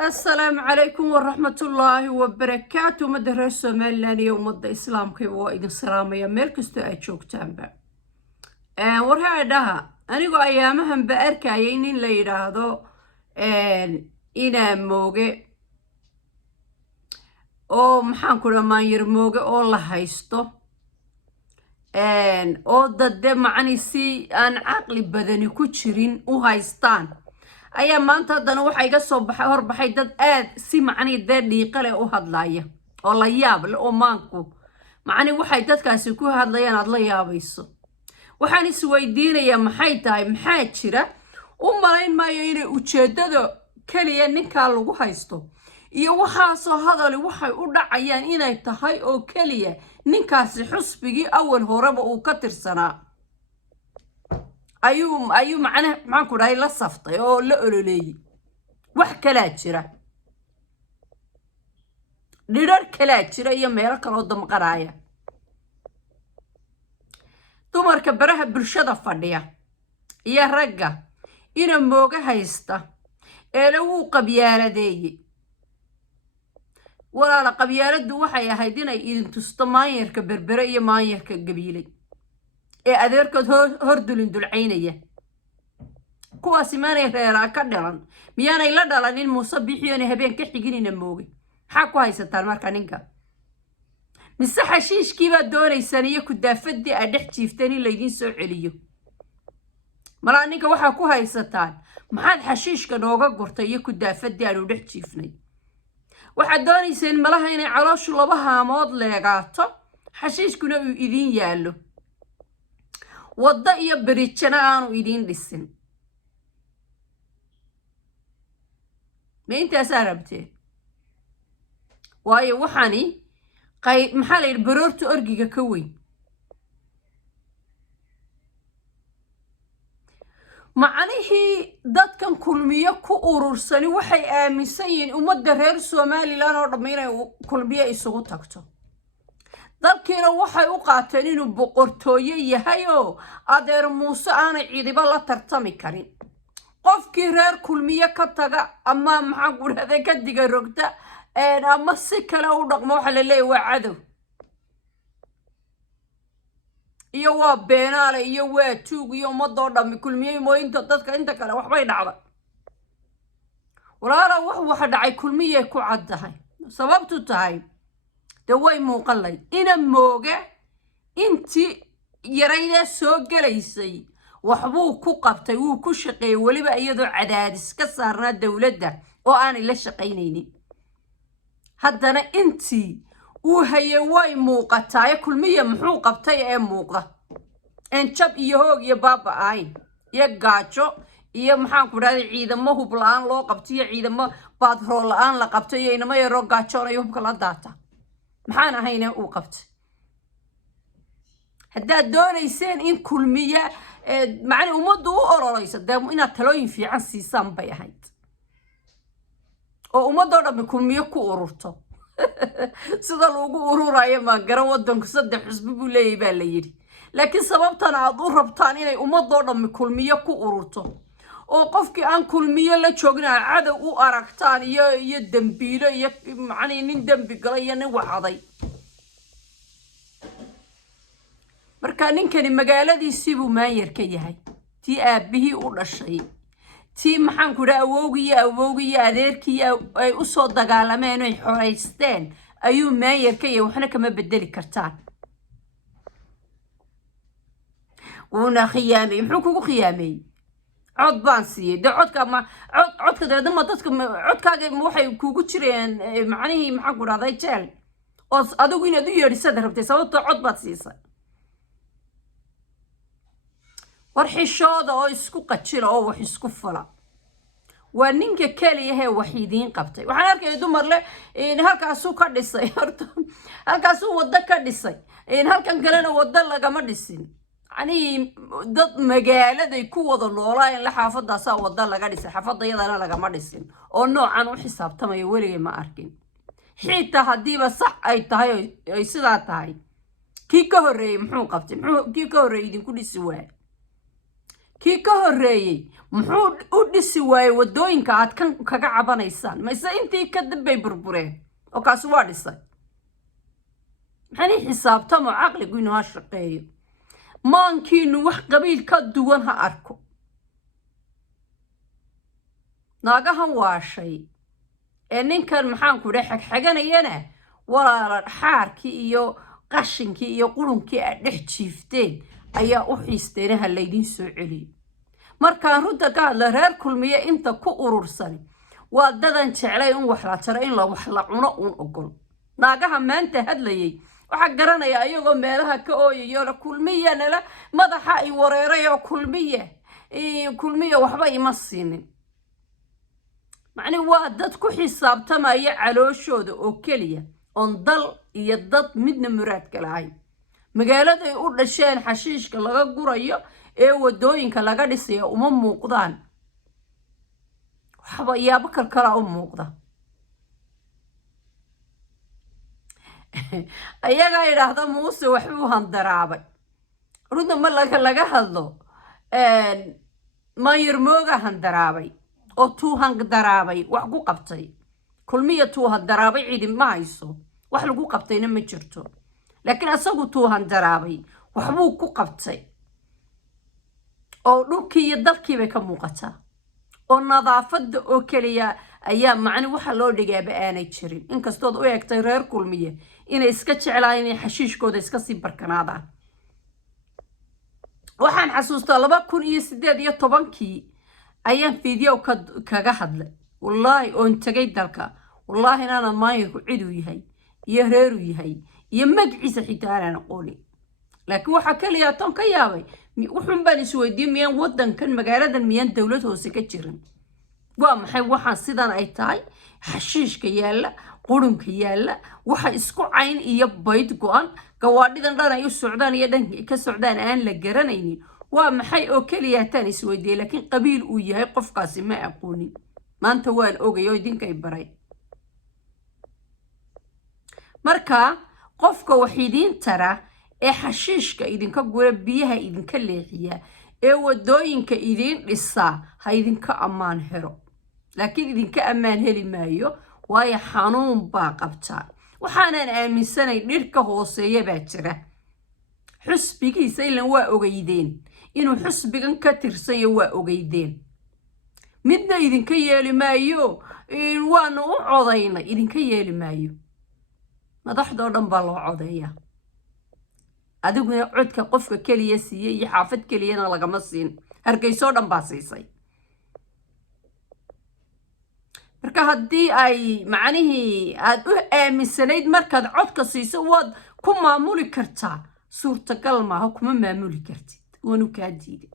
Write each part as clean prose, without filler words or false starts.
السلام عليكم ورحمة الله وبركاته. مدرسة ملانية ومدى إسلام كي وإذن السلام يا ميركستو أتشوك تنبا ورها دها أنا أيامهم بأركاين ليرا هذا إنا موجة أو محن كل ما يرموجة الله هيستو أو ضد معني سي أن عقلي بدني كتشرين وهايستان ayaa maanta haddana waxa iga soo horbaxay dad aad si macni deeqo leh u hadlaya oo la yaab leh oo maanku macni waxay dadkaasi ku hadlayaan aad la yaabayso. waxaan is weydiinayaa maxay tahay, maxaa jira? u malayn maayo inay ujeedada kaliya ninka lagu haysto iyo waxaasoo hadal waxay u dhacayaan inay tahay oo kaliya ninkaasi xusbigii awal horeba uu ka tirsanaa ayuu macna maxaan ku dhahay la saftay oo la ololeeyay. wax kala jira, dhirar kala jira iyo meel kale oo damqaraaya. dumarka baraha bulshada fadhiya iyo ragga ina mooga haysta ee lagu qabyaaladeeyay. walaala qabyaaladu waxay ahayd inay idin tusto maanyarka berbere iyo maanyarka gabiilay ee adeerkood hordulin dulcaynaya. kuwaasi maanay reeraa ka dhalan miyaanay la dhalanin muuse bixiyeen habeen ka xiginina moogay. maxaa ku haysataan marka ninka? mise xashiishkii baa doonaysaan iyo ku daafadii aad dhex jiifteen in laydiin soo celiyo? malaa ninka waxaa ku haysataan maxaad xashiishka nooga gurtay iyo ku daafadii aanu dhex jiifnay? waxaad doonayseen malaha inay calooshu laba haamood leegaato xashiishkuna uu idiin yaallo wadda iyo bariijana aanu idiin dhisin. ma intaasaa rabteen? waayo waxani maxaa la yidhi baroorta orgiga ka weyn. macnihii dadkan kulmiyo ku urursani waxay aaminsan yihiin ummadda reer somalilan oo dhamma inay kulmiyo isugu tagto. dalkiina waxay u qaateen inuu boqortooyo yahay oo adeer muuse aanay ciidiba la tartami karin. qofkii reer kulmiyo ka taga ama maxaan ku dhahday ka diga rogta ama si kale u dhaqmo waxa la leeyahay waa cadow iyo waa beenaale iyo waa tuug iyo ummadoo dhammi kulmiyo mooyinta dadka inta kale waxbay dhacday. walaala waxa dhacay kulmiye ku caddahay sababtu tahay way muuqalay ina mooga intii yarayda soo galaysay waxbuu ku qabtay, wuu ku shaqeeyay waliba iyadoo cadaadis ka saarnaa dawladda oo aanay la shaqaynaynin. haddana intii uu hayay way muuqataa kulmiye muxuu qabtay ee muuqda en jab iyo hoog iyo baaba ahayn iyo gaajo iyo maxaan ku dhahday ciidamo hub la'aan loo qabtay iyo ciidamo baadrool la'aan la qabtay iyo inama yaroo gaajoonaya hubka la daata. maxaan ahayna uu qabtay? haddaad doonayseen in kulmiya macni ummaddu u ololeyso dee inaad talooyin fiican siisaan bay ahayd oo ummadoo dhammi kulmiyo ku ururto. sida lagu ururayo ma garan waddanku 3 xusbi buu leeyahay baa la yidhi. laakiin sababtan aad u rabtaan inay ummadoo dhammi kulmiyo ku ururto oo qofkii aan kulmiyo la joogin aad cadow u aragtaan iyo dambiilo iyo macni nin dambi galay iyo nin waxaday. marka ninkani magaaladiisii buu maanyar ka yahay, tii aabihii u dhashay, tii maxaan ku dhahay awowgii iyo adeerkii ay u soo dagaalameen ay xoreysteen ayuu maanyar ka yahay. waxna kama bedeli kartaan. wuuna khiyaamay. muxuu kugu khiyaamay? cod baan siiyay de codka ma codka dadama dadka codkaaga waxay kugu jireen macnihii maxaan ku dhahday jeel oo adigu inaad u yeedhisad rabtay sababtoo cod baad siisay. war xishooda oo isku qajila oo wax isku fala. waa ninka kaliya ee wax idiin qabtay. waxaan arkay dumar leh halkaasuu ka dhisay horta halkaasuu waddo ka dhisay halkan kalena waddo lagama dhisin. يعني dad magaaladay ku wada noolaayeen la xaafadaasaa wada laga dhisay xaafadayadana lagama dhisin oo noocan u xisaabtamaya weligay ma arkin. xitaa hadiiba sax ay tahay ay sidaa tahay kii ka horeeyay muxuu qabtay? muxuu kii ka horeeyay idinku dhisi waay? kii ka horreeyey muxuu u dhisi waayey waddooyinka aad kan kaga cabanaysaan mise intii ka dambay burbureen oo kaasi waa dhisay maxay xisaabtamo caqligu inuu ha shaqeeyo maankiinu wax qabiil ka duwan ha arko naagahan waashay ee ninkan maxaan ku dhahay xagxaganayana walaala xaarkii iyo qashinkii iyo qurunkii aad dhex jiifteen ayaa u xiisteen ha laydin soo celiyo markaan runta ka hadla reer kulmiye inta ku urursan waa dadan jeclay in wax la jaro in la wax la cuno uun ogol naagaha maanta hadlayay waxaa garanaya ayagoo meelaha ka ooyayo la kulmiya nala madaxa ay wareeray oo kulmiya waxba ima siinin macni waa dad ku xisaabtamaya calooshooda oo keliya on dal iyo dad midna muraad ka lahayn magaalada ay u dhasheen xashiishka laga gurayo ee wadooyinka laga dhisayo uma muuqdaan waxba yaabo kala u muuqda ayaga yiraahdo muuse waxbuu handaraabay runta ma laga hadlo ma yarmooga handaraabay oo tuu handaraabay wax ku qabtay kulmiya tuu handaraabay cidi ma hayso wax lagu qabtayna ma jirto laakiin asagu tuu handaraabay waxbuu ku qabtay oo dhulkii iyo dalkii bay ka muuqataa oo nadaafadda oo kaliya ayaa macni waxa loo dhigaaba aanay jirin inkastood u eegtay reer kulmiye inay iska jeclaayeen inay xashiishkooda iska sii barkanaadaan waxaan xasuustaa 2018 ayaan fiideo kaga hadlay wallaahi oon tagay dalka wallaahi inaan maayirku ciduu yahay iyo reeru yahay iyo magaciisa xitaa aan aqooni laakiin waxa kaliya tan ka yaabay wuxuun baan isweydiin miyaan waddankan magaaladan miyaan dawlad hoose ka jirin waa maxay waxaan sidan ay tahay xashiishka yaalla qurunka yaalla waxa isku cayn iyo bayd go'an gawaadhidan dhan ay u socdaan iyo dhan ka socdaan aan la garanaynin waa maxay oo kaliya tan isweydiin laakiin qabiil uu yahay qofkaasi ma aqoonin maanta waan ogayo idinkay baray marka qofka wax idin tara ee xashiishka idinka gura biyaha idinka leexiya ee wadooyinka idin dhisa ha idinka ammaan helo laakiin idinka ammaan heli maayo waayo xanuun baa qabtaa waxaanan aaminsanay dhirka hooseeya baa jira xusbigiisa ilan waa ogeydeen inuu xusbigan ka tirsan yahay waa ogeydeen midna idinka yeeli maayo waanu u codaynay idinka yeeli maayo madaxdoo dhan baa loo codeeyaa adiguna codka qofka kaliya siiyay iyo xaafad kaliyana lagama siin hargeysoo dhan baa siisay marka haddii ay macnihii aad u aaminsanayd markaad codka siiso waad ku maamuli kartaa suurtagal maaha kuma maamuli kartid waanu kaa diiday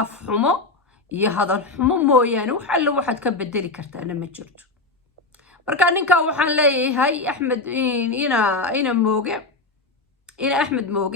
af xumo iyo hadal xumo mooyaane wax alle waxaad ka bedeli kartaana ma jirto marka ninkaa waxaan leeyahay axmed ina Axmed Mooge